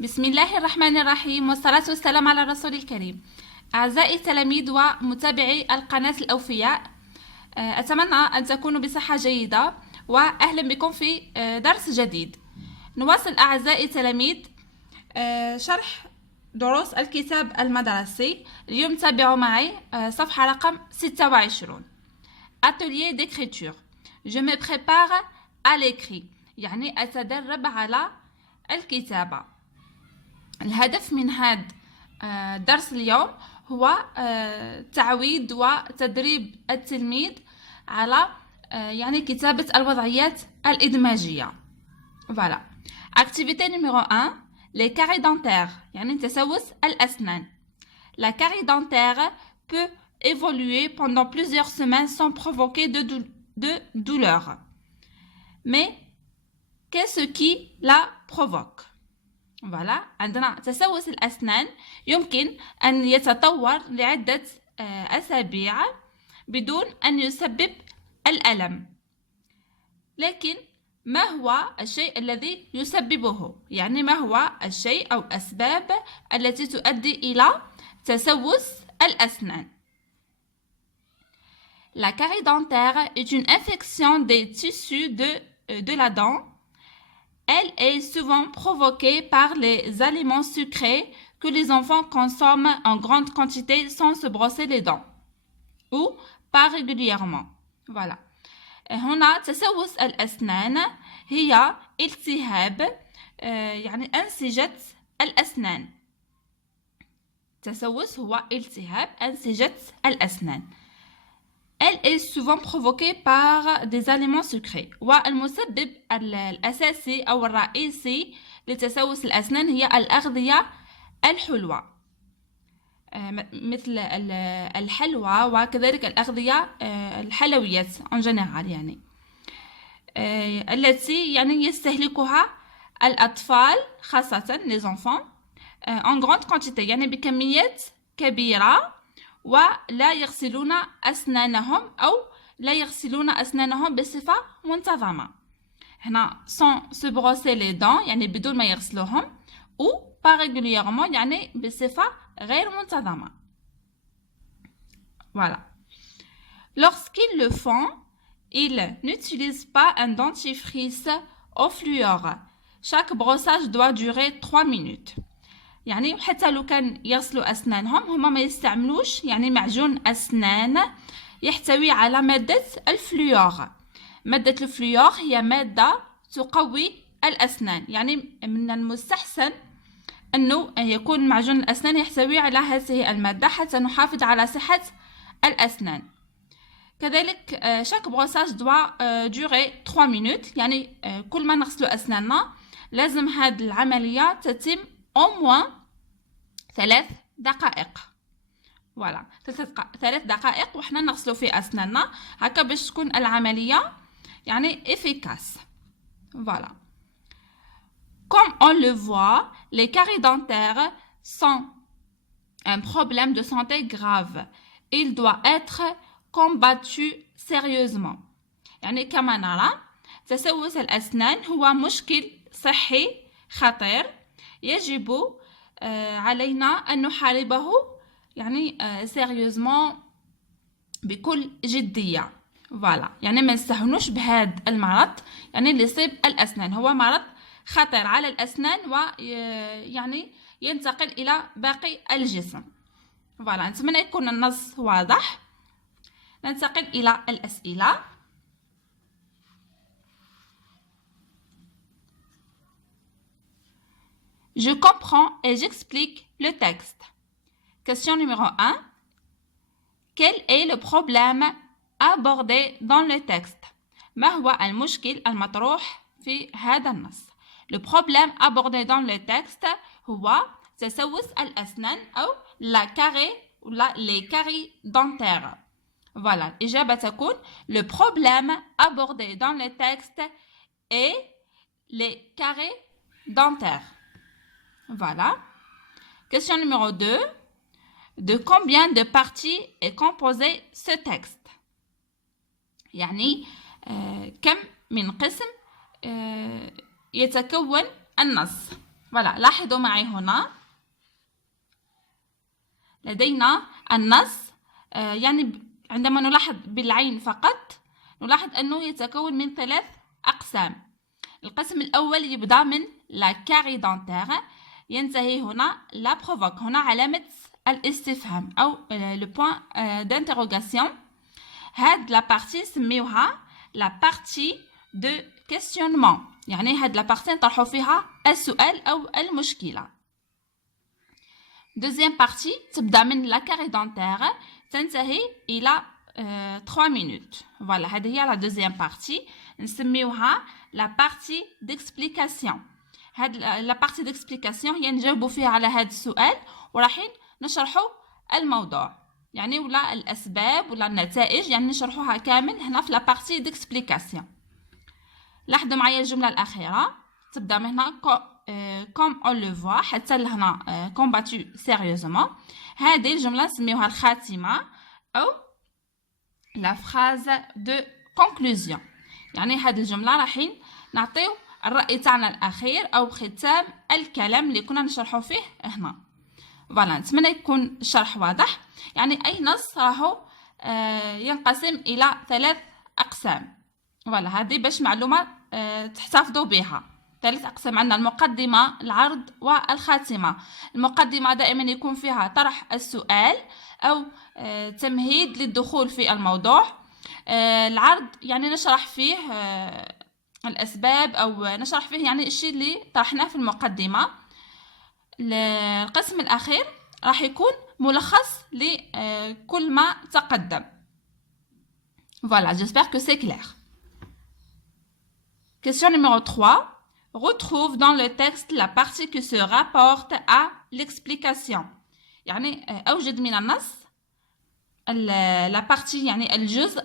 بسم الله الرحمن الرحيم والصلاة والسلام على الرسول الكريم. أعزائي التلاميذ ومتابعي القناة الأوفياء، أتمنى أن تكونوا بصحة جيدة وأهلا بكم في درس جديد. نواصل أعزائي التلاميذ شرح دروس الكتاب المدرسي. اليوم تابعوا معي صفحة رقم 26. Atelier d'écriture. Je me prépare à l'écrit، يعني أتدرب على الكتابة. الهدف من هذا درس اليوم هو تعويد وتدريب التلميذ على يعني كتابة الوضعيات الإدماجية. Voilà. Activité numéro 1, les caries dentaires، يعني تسوس الأسنان. La carie dentaire peut évoluer pendant plusieurs semaines sans provoquer de douleur. Mais qu'est-ce qui la provoque? Voilà. عندنا تسوس الأسنان يمكن أن يتطور لعدة أسابيع بدون أن يسبب الألم. لكن ما هو الشيء الذي يسببه؟ يعني ما هو الشيء أو أسباب التي تؤدي إلى تسوس الأسنان؟ La carie dentaire est une infection des tissus de la dent. Elle est souvent provoquée par les aliments sucrés que les enfants consomment en grande quantité sans se brosser les dents ou pas régulièrement. Voilà. هنا تسوس الأسنان هي التهاب يعني أنسجة الأسنان. تسوس هو التهاب أنسجة الأسنان. Elle est souvent provoquée par des aliments sucrés. والمسبب الأساسي أو الرئيسي لتسوس الأسنان هي الأغذية الحلوة، مثل الحلوى وكذلك الأغذية الحلويات en général، يعني التي يعني يستهلكها الأطفال خاصة les enfants en grande quantité، يعني بكميات كبيرة، ولا يغسلون أسنانهم أو لا يغسلون أسنانهم بصفة منتظمة. هنا sans se brosser les dents يعني بدون ما يغسلوهم، ou pas régulièrement يعني بصفة غير منتظمة. Voilà. Lorsqu'ils le font, ils n'utilisent pas un dentifrice au fluor. Chaque brossage doit durer 3 minutes. يعني حتى لو كان يغسلوا أسنانهم هما ما يستعملوش يعني معجون أسنان يحتوي على مادة الفلوور. مادة الفلوور هي مادة تقوي الأسنان، يعني من المستحسن أنه يكون معجون الأسنان يحتوي على هذه المادة حتى نحافظ على صحة الأسنان. كذلك chaque brossage doit durer 3 minutes، يعني كل ما نغسل أسناننا لازم هذه العملية تتم au moins 3 دقائق. فوالا 3 دقائق وحنا نغسلو في أسناننا هكا باش تكون العملية يعني efficace. Voilà. Comme on le voit, les caries dentaires sont un problème de santé grave. Il doit être combattu sérieusement. يعني كما نرى تسوس الأسنان هو مشكل صحي خطير يجب علينا أن نحاربه يعني sérieusement بكل جدية. فوالا يعني ما نستهونوش بهذا المرض يعني اللي يصيب الأسنان، هو مرض خطير على الأسنان ويعني ينتقل إلى باقي الجسم. فوالا نتمنى يكون النص واضح. ننتقل إلى الأسئلة. Je comprends et j'explique le texte. Question numéro 1. Quel est le problème abordé dans le texte? ما هو المشكل المطروح في هذا النص؟ Le problème abordé dans le texte هو تسوس الأسنان أو la carie ou les caries dentaires. Voilà. الإجابة تكون le problème abordé dans le texte est les caries dentaires. Voilà. Question numéro 2. De combien de parties est composé ce texte? يعني كم من قسم يتكون النص؟ فوالا لاحظوا معي هنا لدينا النص، يعني عندما نلاحظ بالعين فقط نلاحظ أنه يتكون من 3 أقسام. القسم الأول يبدأ من لا كاري دانتير، ينتهي هنا لا بروفوك، هنا علامة الاستفهام أو لو بوين دانتيروغاسيون. هاد لا بارتي نسميوها لا بارتي دو كيستيونمون، يعني هاد لا بارتي نطرحو فيها السؤال أو المشكلة. دوزيام بارتي تبدأ من لا كاري دانتير تنتهي إلى 3 minutes. فوالا هذه هي لا دوزيام بارتي نسميوها لا بارتي ديكسبليكاسيون. هاد لا بارتي ديكسبليكاسيون هي نجاوبوا فيها على هذا السؤال وراحين نشرحوا الموضوع، يعني ولا الأسباب ولا النتائج، يعني نشرحوها كامل هنا في لا بارتي ديكسبليكاسيون. لاحظوا معايا الجملة الأخيرة تبدأ من هنا كوم اون لو فوا حتى لهنا كومباتو سيريوزمون. هذه الجملة نسميوها الخاتمة أو لا فراز دو كونكلوزيون، يعني هذه الجملة راحين نعطيو الرأي تاعنا الأخير أو ختام الكلام اللي كنا نشرحو فيه هنا. فوالا نتمنى يكون الشرح واضح. يعني أي نص راهو ينقسم إلى 3 أقسام. فوالا هذه باش معلومة تحتفظوا بها. 3 أقسام عندنا المقدمة، العرض والخاتمة. المقدمة دائما يكون فيها طرح السؤال أو تمهيد للدخول في الموضوع. العرض يعني نشرح فيه الأسباب أو نشرح فيه يعني الشيء اللي طرحناه في المقدمة. القسم الأخير راح يكون ملخص لكل ما تقدم. Voilà, j'espère que c'est clair. Question numéro 3. Retrouve dans le texte la partie qui se rapporte à l'explication. يعني أوجد من النص la partie يعني الجزء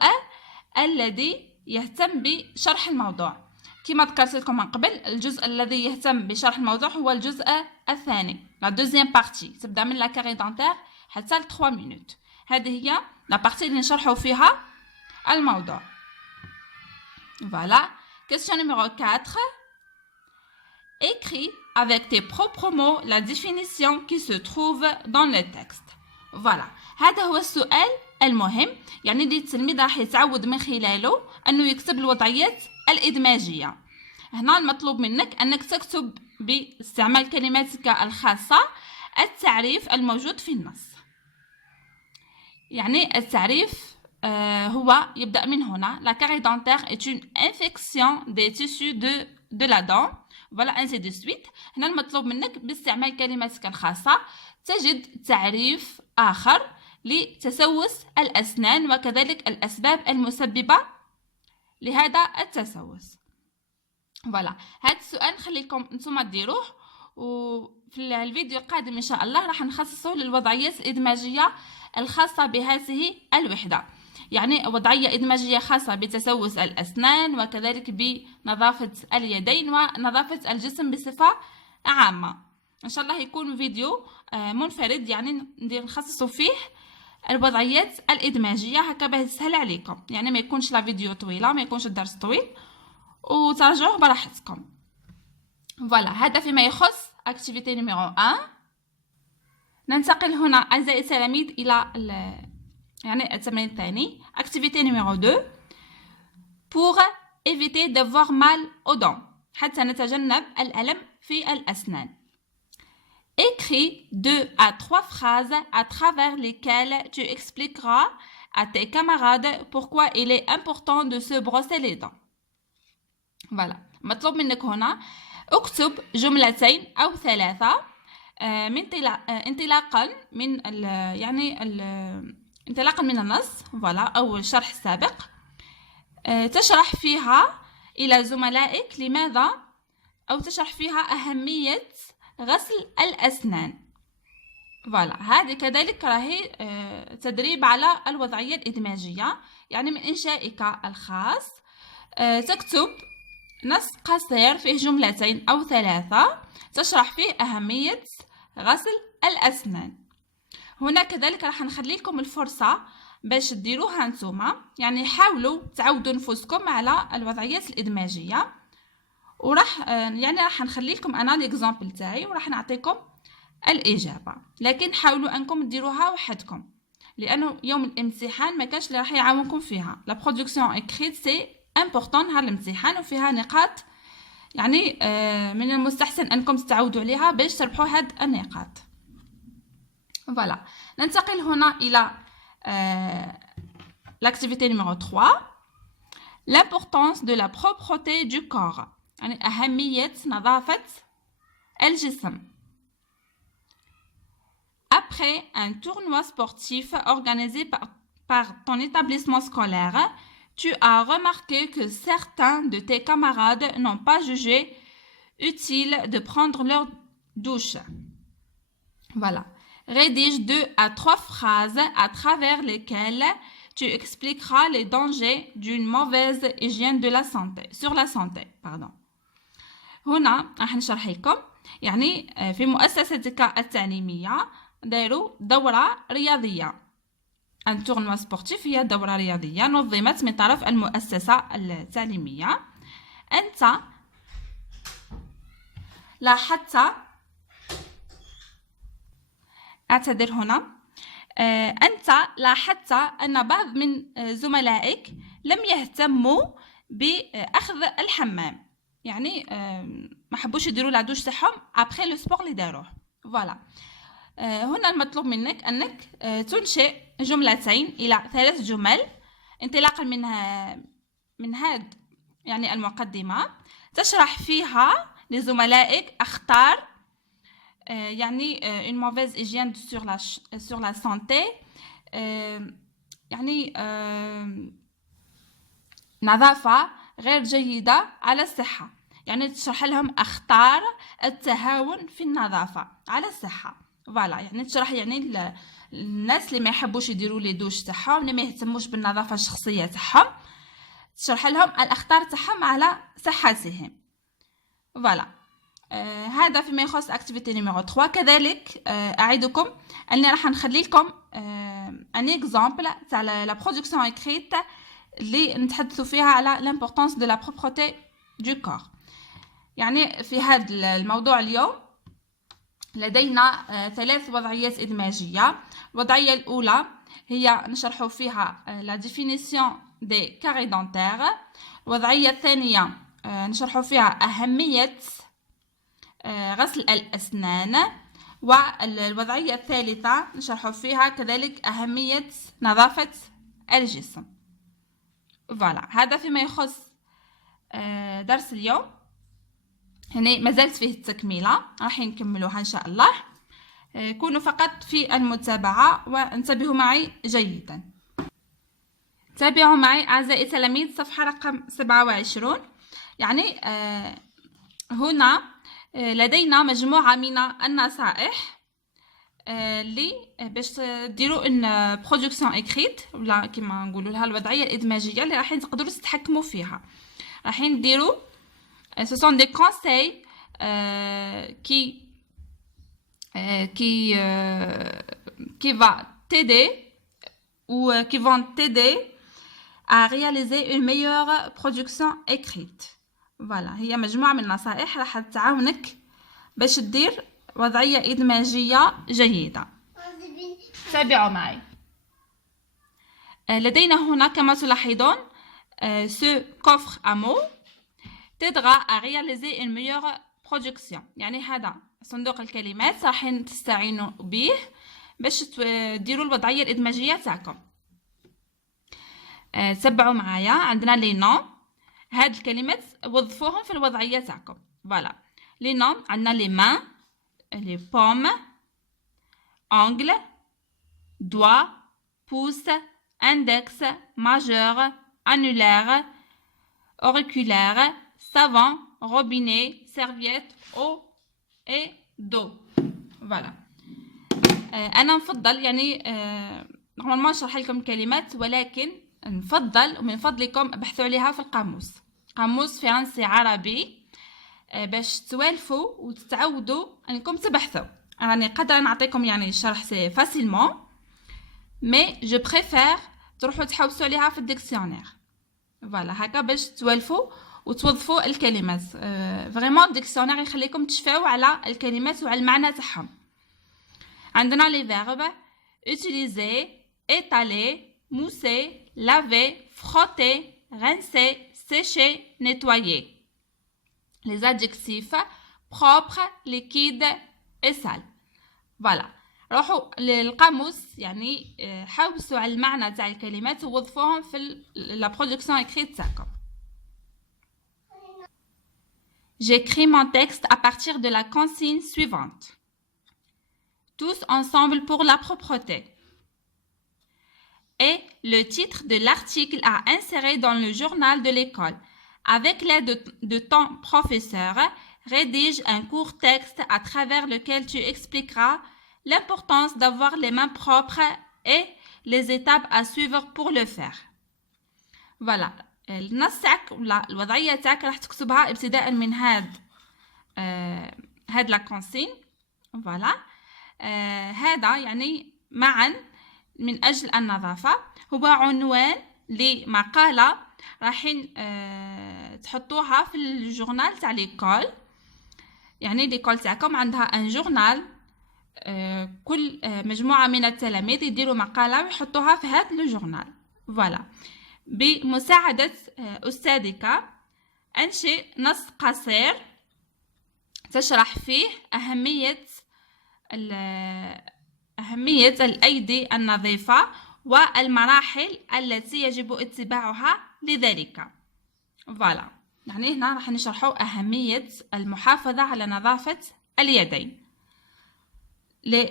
الذي يهتم بشرح الموضوع. كما ذكرت لكم من قبل الجزء الذي يهتم بشرح الموضوع هو الجزء الثاني، la deuxième partie تبدأ من la carré dentaire حتى ل 3 minutes. هذه هي la partie اللي نشرحوا فيها الموضوع. Voilà. Question numéro 4. Écris avec tes propres mots la définition qui se trouve dans le texte. Voilà. هذا هو السؤال المهم، يعني اللي التلميذ راح يتعود من خلاله أنه يكتب الوضعيات الإدماجية. هنا المطلوب منك أنك تكتب باستعمال كلماتك الخاصة التعريف الموجود في النص. يعني التعريف هو يبدأ من هنا. La carie dentaire est une infection des tissus de la dent. Voilà, ainsi de suite. هنا المطلوب منك باستعمال كلماتك الخاصة تجد تعريف آخر لتسوس الأسنان وكذلك الأسباب المسببة لهذا التسوس. فوالا هذا السؤال نخليكم انتم ديروه، وفي الفيديو القادم ان شاء الله راح نخصصه للوضعيات الإدماجية الخاصة بهذه الوحدة، يعني وضعية إدماجية خاصة بتسوس الأسنان وكذلك بنظافة اليدين ونظافة الجسم بصفة عامة. ان شاء الله يكون فيديو منفرد يعني نخصصه فيه الوضعيات الإدماجية هكا باش يسهل عليكم، يعني ما يكونش لا فيديو طويلة، ما يكونش الدرس طويل وتراجعوه براحتكم. فوالا هذا فيما يخص اكتيفيتي نيميرو 1. ننتقل هنا أعزائي التلاميذ إلى يعني التمرين الثاني اكتيفيتي نيميرو 2 pour éviter d'avoir mal aux dents، حتى نتجنب الألم في الأسنان. Écris 2 à 3 phrases à travers lesquelles tu expliqueras à tes camarades pourquoi il est important de se brosser les dents. Voilà. مطلوب منك هنا اكتب جملتين أو 3 انطلاقا من انطلاقا من النص فوالا أو الشرح السابق، تشرح فيها إلى زملائك لماذا أو تشرح فيها أهمية غسل الأسنان. فوالا هذه كذلك راهي تدريب على الوضعية الإدماجية، يعني من إنشائك الخاص تكتب نص قصير فيه جملتين أو 3 تشرح فيه أهمية غسل الأسنان. هنا كذلك راح نخلي لكم الفرصة باش ديروها نتوما، يعني حاولوا تعودوا نفسكم على الوضعيات الإدماجية وراح يعني راح نخلي لكم انا ليكزامبل تاعي وراح نعطيكم الاجابه، لكن حاولوا انكم ديروها وحدكم لانه يوم الامتحان ما كانش اللي راح يعاونكم فيها. لا برودكسيون اكريت سي امبورطون نهار الامتحان وفيها نقاط، يعني من المستحسن انكم تتعودوا عليها باش تربحوا هاد النقاط. فوالا ننتقل هنا الى l'activité numéro 3 l'importance de la propreté du corps، يعني أهمية نظافة الجسم. Après un tournoi sportif organisé par ton établissement scolaire, tu as remarqué que certains de tes camarades n'ont pas jugé utile de prendre leur douche. Voilà. Rédige 2 à 3 phrases à travers lesquelles tu expliqueras les dangers d'une mauvaise hygiène de la santé, sur la santé. Pardon. هنا راح نشرح لكم يعني في مؤسستك التعليمية داروا دورة رياضية. ان تورنوا سبورتيف هي دورة رياضية نظمت من طرف المؤسسة التعليمية. أنت لاحظت أعتذر هنا أنت لاحظت أن بعض من زملائك لم يهتموا بأخذ الحمام، يعني ما حبوش يديروا العدوش تاعهم ابري لو سبور اللي داروه. فوالا هنا المطلوب منك انك تنشئ جملتين الى 3 جمل انطلاقا من هاد يعني المقدمه تشرح فيها لزملائك اخطار يعني une mauvaise hygiène sur la santé، يعني نظافة غير جيدة على الصحة، يعني تشرح لهم أخطار التهاون في النظافة على الصحة. فوالا يعني تشرح يعني الناس اللي ما يحبوش يديروا لي دوش تاعهم، اللي ما يهتموش بالنظافة الشخصية تاعهم، تشرح لهم الأخطار تاعهم على صحتهم. فوالا هذا فيما يخص اكتيفيتي نيميرو 3. كذلك اعدكم اني راح نخلي لكم ان اكزامبل تاع لا برودكسيون اكريت اللي نتحدثوا فيها على لامبورطونس دو لا بروبرتي دو كور. يعني في هذا الموضوع اليوم لدينا 3 وضعيات ادماجيه. الوضعيه الاولى هي نشرحوا فيها لا ديفينيسيون دي كاري دونتير. الوضعيه الثانيه نشرحوا فيها اهميه غسل الأسنان. والوضعية الثالثة نشرح فيها كذلك أهمية نظافة الجسم. فوالا هذا فيما يخص درس اليوم. هنا مازالت فيه التكملة راح نكملوها إن شاء الله. كونوا فقط في المتابعة وانتبهوا معي جيدا. تابعوا معي أعزائي التلاميذ صفحة رقم 27. يعني هنا لدينا مجموعة من النصائح اللي باش ديروا ان برودكسيون اكريت ولا كما نقولوا لها الوضعيه الادماجيه اللي راح تقدروا تتحكموا فيها. راح نديروا ce sont des conseils qui va t'aider ou qui vont t'aider à réaliser une meilleure production écrite. فوالا هي مجموعة من النصائح راح تعاونك باش تدير وضعية إدماجية جيدة. تابعوا معي. لدينا هنا كما تلاحظون ce coffre à mots t'aidera à réaliser une meilleure production. يعني هذا صندوق الكلمات راح تستعينوا به باش تديروا الوضعية الإدماجية تاعكم. تبعوا معايا. عندنا لي نون، هاد الكلمات وظفوهم في الوضعية تاعكم. فوالا لي نون عندنا لي مان، لي بوم، اونغل، دوا، بوس، اندكس، ماجور، انولير، اوريكولير، سافون، روبيني، سيرفييت، او اي دو. فوالا انا نفضل يعني نورمالمون نشرح لكم الكلمات، ولكن نفضل ومن فضلكم ابحثوا عليها في القاموس، قاموس فرنسي عربي، باش توالفوا وتتعودوا انكم تبحثوا. راني قادره نعطيكم يعني الشرح سي فاسيلمون، مي جو بريفير تروحوا تحوسوا عليها في الديكسيونير. فوالا هكا باش توالفوا وتوظفوا الكلمات. فريمون الديكسيونير يخليكم تشفاو على الكلمات وعلى المعنى تاعهم. عندنا لي فيرب utiliser, étaler, mousser, laver, frotter, rincer, sécher, nettoyer. Les adjectifs propre, liquide et sale. Voilà. روحوا للقاموس يعني حاوسوا على المعنى تاع الكلمات ووظفوهم في la production écrite تاعكم. J'écris mon texte à partir de la consigne suivante. Tous ensemble pour la propreté. Et le titre de l'article à insérer dans le journal de l'école. Avec l'aide de ton professeur, rédige un court texte à travers lequel tu expliqueras l'importance d'avoir les mains propres et les étapes à suivre pour le faire. Voilà. النص تاعك ولا الوضعية تاعك راح تكتبها ابتداء من هاد لا كونسين. فوالا. هذا يعني معا من أجل النظافة هو عنوان لمقالة راحين تحطوها في الجورنال تاع ليكول. يعني ليكول تاعكم عندها ان جورنال، كل مجموعة من التلاميذ يديروا مقالة ويحطوها في هذا الجورنال. فوالا. بمساعدة أستاذك أنشئ نص قصير تشرح فيه أهمية الأيدي النظيفة والمراحل التي يجب اتباعها لذلك. فوالا. يعني هنا راح نشرحوا أهمية المحافظة على نظافة اليدين. les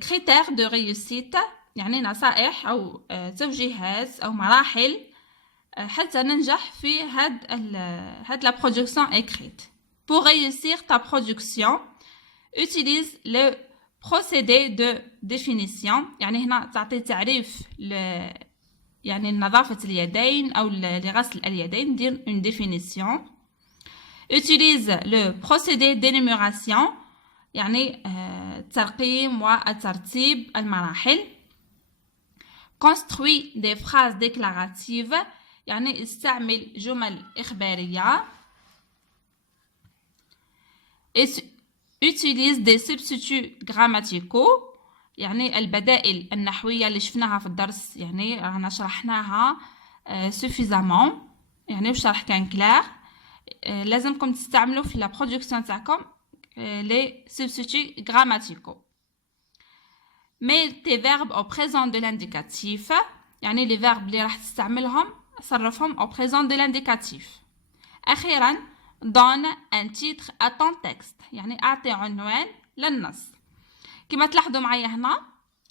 critères de réussite يعني نصائح أو توجيهات أو مراحل حتى ننجح في هاد la production écrite. Pour réussir ta production, utilise le procédé de définition. يعني هنا تعطي تعريف يعني نظافة اليدين أو لغسل اليدين. دير une définition. Utilise le procédé d'énumération يعني الترقيم والترتيب المراحل. Construis des phrases déclaratives يعني استعمل جمل إخبارية. Utilise des substituts grammaticaux يعني البدائل النحوية اللي شفناها في الدرس، يعني رانا شرحناها suffisamment، يعني الشرح كان كلار. لازمكم تستعملوا في la production تاعكم les substituts grammaticaux. Mets tes verbes au présent de l'indicatif، يعني les verbes اللي راح تستعملهم صرفهم au présent de l'indicatif. أخيرا donne un titre à ton texte، يعني أعطي عنوان للنص. كما تلاحظوا معايا هنا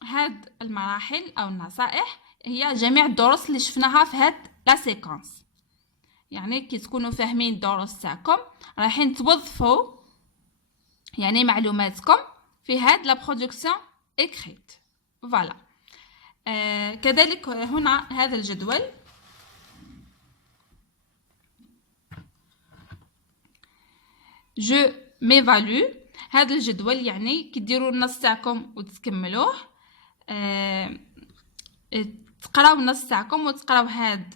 هاد المراحل أو النصائح هي جميع الدروس اللي شفناها في هاد لا سيكونس. يعني كي تكونوا فاهمين الدروس تاعكم رايحين توظفوا يعني معلوماتكم في هاد لا برودكسيون écrite. فوالا. كذلك هنا هذا الجدول je m'évalue. هذا الجدول يعني كي ديروا النص تاعكم وتكملوه، تقراو النص تاعكم وتقراو هاد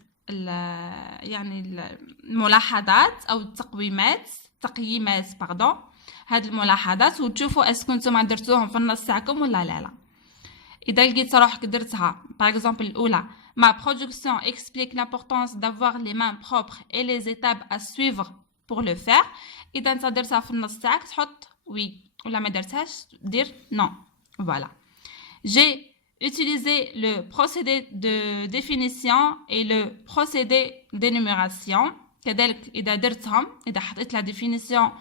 يعني الملاحظات او التقييمات باردون، هاد الملاحظات وتشوفوا اسكو نتوما درتوهم في النص تاعكم ولا لا. اذا لقيت روحك درتها باغ اكزومبل الاولى ma production explique l'importance d'avoir les mains propres et les étapes à suivre pour le faire. اذا انت درتها في النص تاعك تحط وي، ولا ما درتهاش دير non. Voilà. J'ai utilisé le procédé de définition et le procédé d'énumération. كذلك اذا درتهم، اذا حطيت لا ديفينيسيون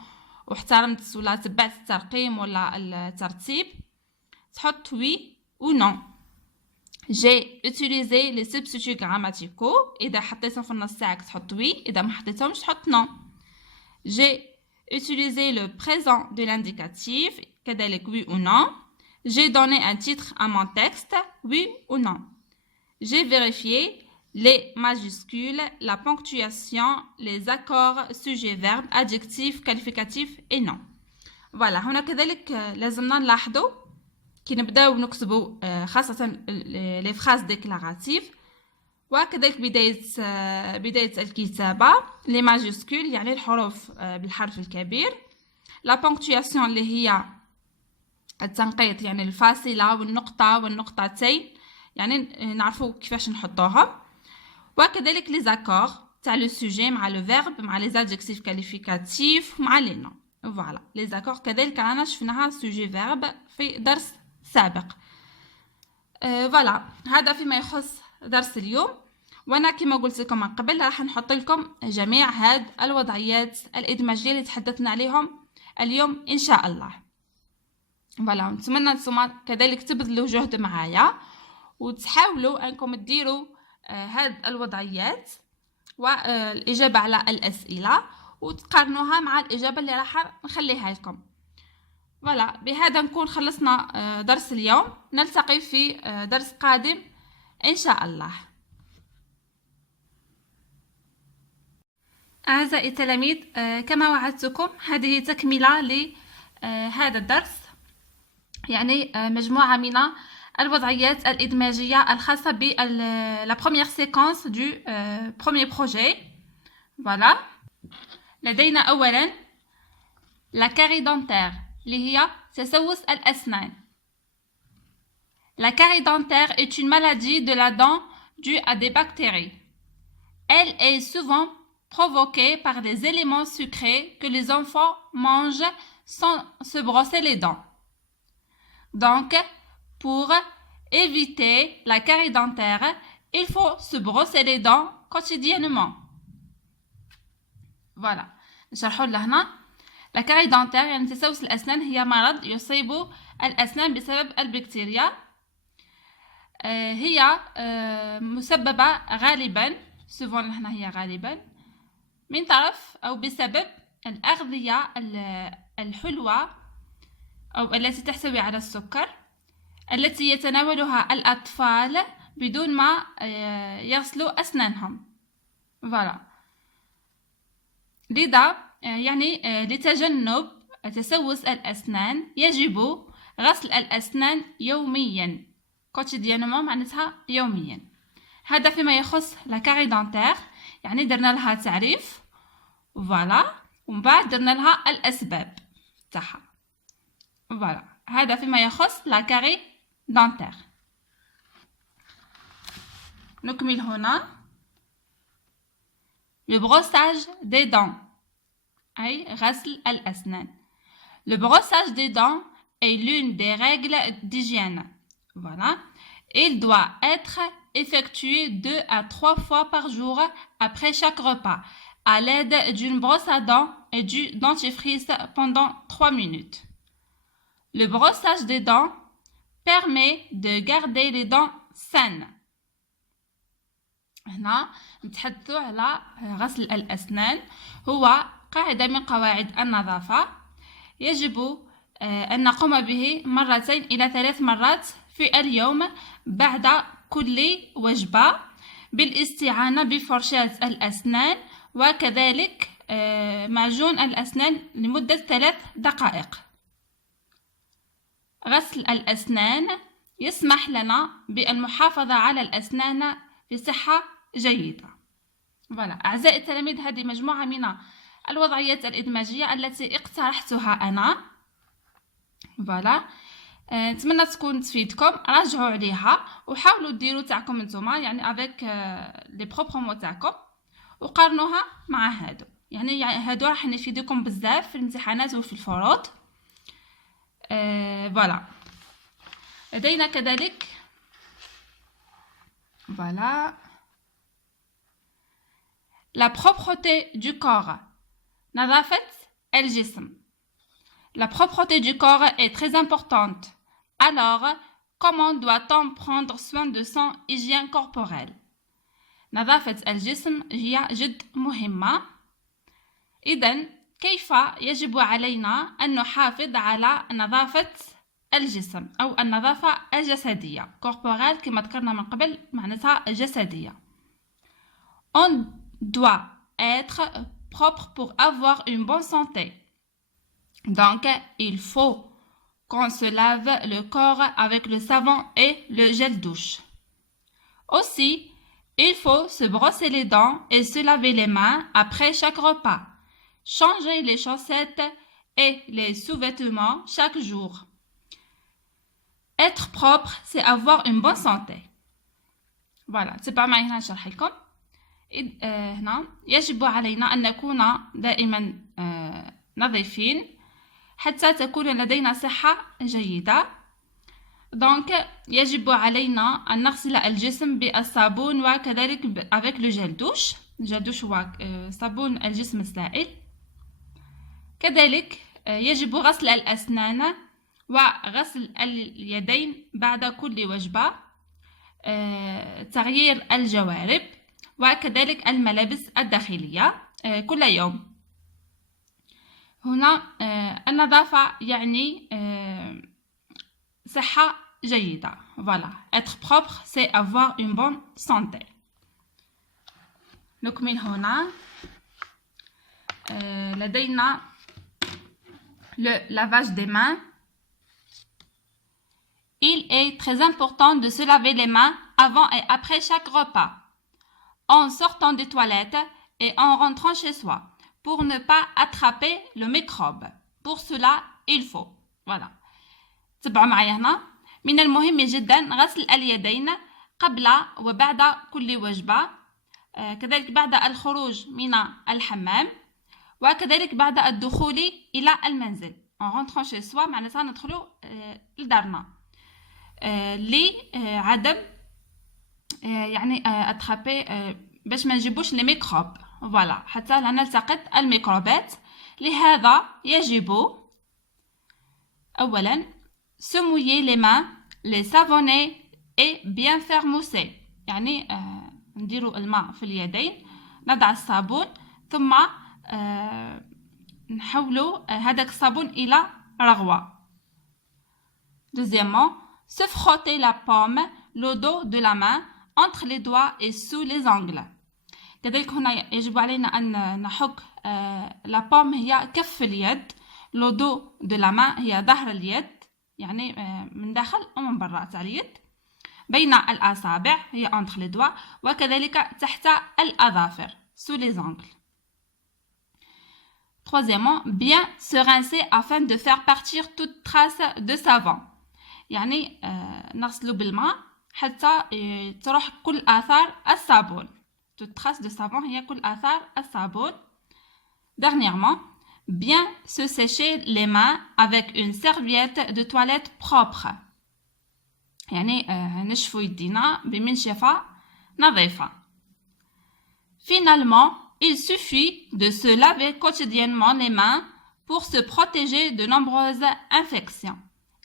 واحترمت ولا تبعت الترقيم ولا الترتيب تحط oui ou non. J'ai utilisé les substituts grammaticaux. إذا حطيتهم في النص تاعك تحط oui، إذا ما حطيتهمش تحط non. J'ai utilisé le présent de l'indicatif. كذلك oui ou non. J'ai donné un titre à mon texte. Oui ou non. J'ai vérifié les majuscules, la ponctuation, les accords, sujet, verbe, adjectif, qualificatif et non. Voilà. هنا كذلك لازمنا نلاحظوا كي نبداو نكتبوا خاصة les phrases déclaratives وكذلك بداية الكتابة les majuscules يعني الحروف بالحرف الكبير. la ponctuation اللي هي التنقيط يعني الفاصلة والنقطة والنقطتين يعني نعرفوا كيفاش نحطوها. وكذلك les accords تاع le sujet مع le verbe مع les adjectifs qualificatifs مع les noms. فوالا les accords كذلك رانا شفناها sujet verbe في درس سابق. فوالا هذا فيما يخص درس اليوم. وانا كما قلت لكم من قبل راح نحط لكم جميع هاد الوضعيات الادماجيه اللي تحدثنا عليهم اليوم ان شاء الله. فوالا نتمنى نتوما كذلك تبذلوا جهد معايا وتحاولوا انكم ديروا هاد الوضعيات والاجابه على الاسئله وتقارنوها مع الاجابه اللي راح نخليها لكم. فوالا بهذا نكون خلصنا درس اليوم. نلتقي في درس قادم ان شاء الله. أعزائي التلاميذ كما وعدتكم هذه تكملة لهذا الدرس يعني مجموعة من الوضعيات الإدماجية الخاصة la première séquence du premier projet. voilà. لدينا أولا la carie dentaire اللي هي تسوس الأسنان. La carie dentaire est une maladie de la dent due à des bactéries. Elle est souvent provoquée par des éléments sucrés que les enfants mangent sans se brosser les dents. Donc, pour éviter la carie dentaire, il faut se brosser les dents quotidiennement. Voilà. نشرحوا لهنا la carie dentaire يعني تسوس الأسنان هي مرض يصيب الأسنان بسبب البكتيريا. هي مسببة غالبا souvent هنا هي غالبا من طرف أو بسبب الأغذية الحلوة أو التي تحتوي على السكر التي يتناولها الأطفال بدون ما يغسلوا أسنانهم. فوالا لذا يعني لتجنب تسوس الأسنان يجب غسل الأسنان يوميا quotidiennement معناتها يوميا. هذا فيما يخص la carie dentaire يعني درنا لها تعريف فوالا ومن بعد درنا لها الأسباب تاعها. فوالا هذا فيما يخص la carie dentaire. نكمل هنا le brossage des dents أي غسل الأسنان. Le brossage des dents est l'une des règles d'hygiène. Voilà. Il doit être effectué 2 à 3 fois par jour après chaque repas à l'aide d'une brosse à dents et du dentifrice pendant 3 minutes. Le brossage des dents permet de garder les dents saines. هنا نتحدثوا على غسل الأسنان. هو قاعدة من قواعد النظافة يجب أن نقوم به 2 إلى 3 مرات في اليوم بعد كل وجبة بالاستعانة بفرشاة الأسنان وكذلك معجون الأسنان لمدة 3 دقائق. غسل الأسنان يسمح لنا بالمحافظة على الأسنان بصحة جيدة. فوالا أعزائي التلاميذ هذه مجموعة من الوضعيات الإدماجية التي اقترحتها أنا. فوالا نتمنى تكون تفيدكم. راجعوا عليها وحاولوا ديروا تاعكم نتوما يعني افيك لي بروبر مو تاعكم وقارنوها مع هادو يعني هادو راح يفيدوكم بزاف في الامتحانات وفي الفروض. فوالا لدينا كذلك فوالا la propreté du corps نظافة الجسم. La propreté du corps est très importante. Alors, comment doit-on prendre soin de son hygiène corporelle? نظافة الجسم هي جد مهمة. إذن كيف يجب علينا أن نحافظ على نظافة الجسم أو النظافة الجسدية corporelle كما ذكرنا من قبل معناتها جسدية. On doit être propre pour avoir une bonne santé. Donc, il faut qu'on se lave le corps avec le savon et le gel douche. Aussi, il faut se brosser les dents et se laver les mains après chaque repas. Changer les chaussettes et les sous-vêtements chaque jour. Être propre, c'est avoir une bonne santé. Voilà, تبع معي هنا نشرح لكم. هنا يجب علينا أن نكون دائما نظيفين حتى تكون لدينا صحة جيدة. دونك يجب علينا أن نغسل الجسم بالصابون وكذلك avec le gel douche. الجل دوش هو صابون الجسم السائل. كذلك يجب غسل الأسنان وغسل اليدين بعد كل وجبة. تغيير الجوارب وكذلك الملابس الداخلية كل يوم. هنا النظافة يعني صحة جيدة. Voilà. Être propre, c'est avoir une bonne santé. نكمل هنا. لدينا le lavage des mains. Il est très important de se laver les mains avant et après chaque repas, en sortant des toilettes et en rentrant chez soi, pour ne pas attraper le microbe. Pour cela, il faut. Voilà. تبعوا معي هنا. من المهم جدا غسل اليدين قبل وبعد كل وجبة، كذلك بعد الخروج من الحمام، وكذلك بعد الدخول إلى المنزل. En rentrant chez soi معناتها ندخلوا لدارنا. لعدم يعني اترابي باش ما نجيبوش لي ميكروب. فوالا حتى لا نلتقط الميكروبات. لهذا يجب اولا se mouiller les mains, les savonner et bien faire mousser. يعني نديروا الماء في اليدين، نضع الصابون ثم نحولوا هذاك الصابون الى رغوه. Deuxièmement, se frotter la paume, le dos de la main, entre les doigts et sous les ongles. كذلك هنا يجب علينا أن نحك la paume هي كف اليد، le dos de la main هي ظهر اليد، يعني من داخل ومن برا تاع اليد، بين الأصابع هي entre les doigts، وكذلك تحت الأظافر sous les ongles. Troisièmement, bien se rincer afin de faire partir toute trace de savon. يعني نغسلو بالماء حتى تروح كل آثار الصابون. toute trace de savon هي كل آثار الصابون. Dernièrement, bien se sécher les mains avec une serviette de toilette propre. يعني نشفو يدينا بمنشفة نظيفة. Finalement, il suffit de se laver quotidiennement les mains pour se protéger de nombreuses infections.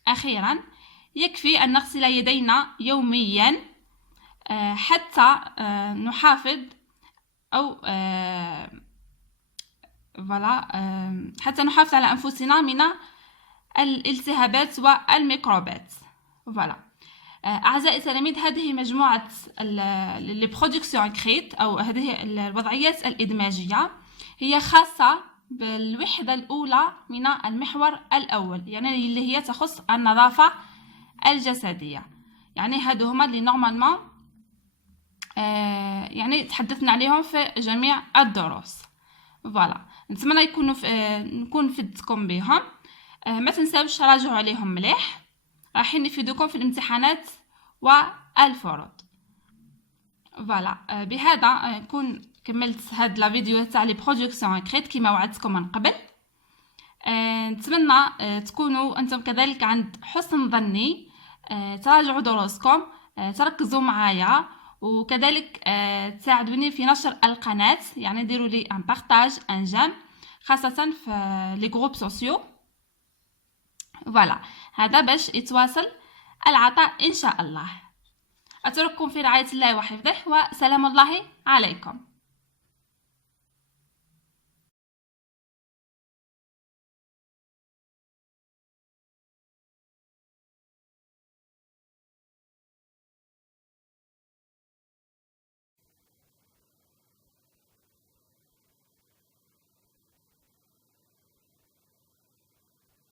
أخيراً يكفي أن نغسل يدينا يومياً حتى نحافظ أو حتى نحافظ على أنفسنا من الالتهابات والميكروبات. أعزائي التلاميذ، هذه مجموعة les productions écrites أو هذه الوضعيات الإدماجية هي خاصة بالوحدة الأولى من المحور الأول، يعني اللي هي تخص النظافة الجسدية. يعني هادو هما اللي نورمالمون يعني تحدثنا عليهم في جميع الدروس. فوالا نتمنى نكون فدتكم بهم. ما تنساوش راجعوا عليهم مليح، راح يفيدوكم في الامتحانات والفروض. فوالا بهذا نكون كملت هاد لا فيديو تاع لي برودكسيون اكريت كما وعدتكم من قبل. نتمنى تكونوا انتم كذلك عند حسن ظني، تراجعوا دروسكم، تركزوا معايا، وكذلك تساعدوني في نشر القناة، يعني ديروا لي ان بارطاج ان جيم خاصة في لي جروب سوسيو. فوالا هذا باش يتواصل العطاء ان شاء الله. اترككم في رعاية الله وحفظه، وسلام الله عليكم.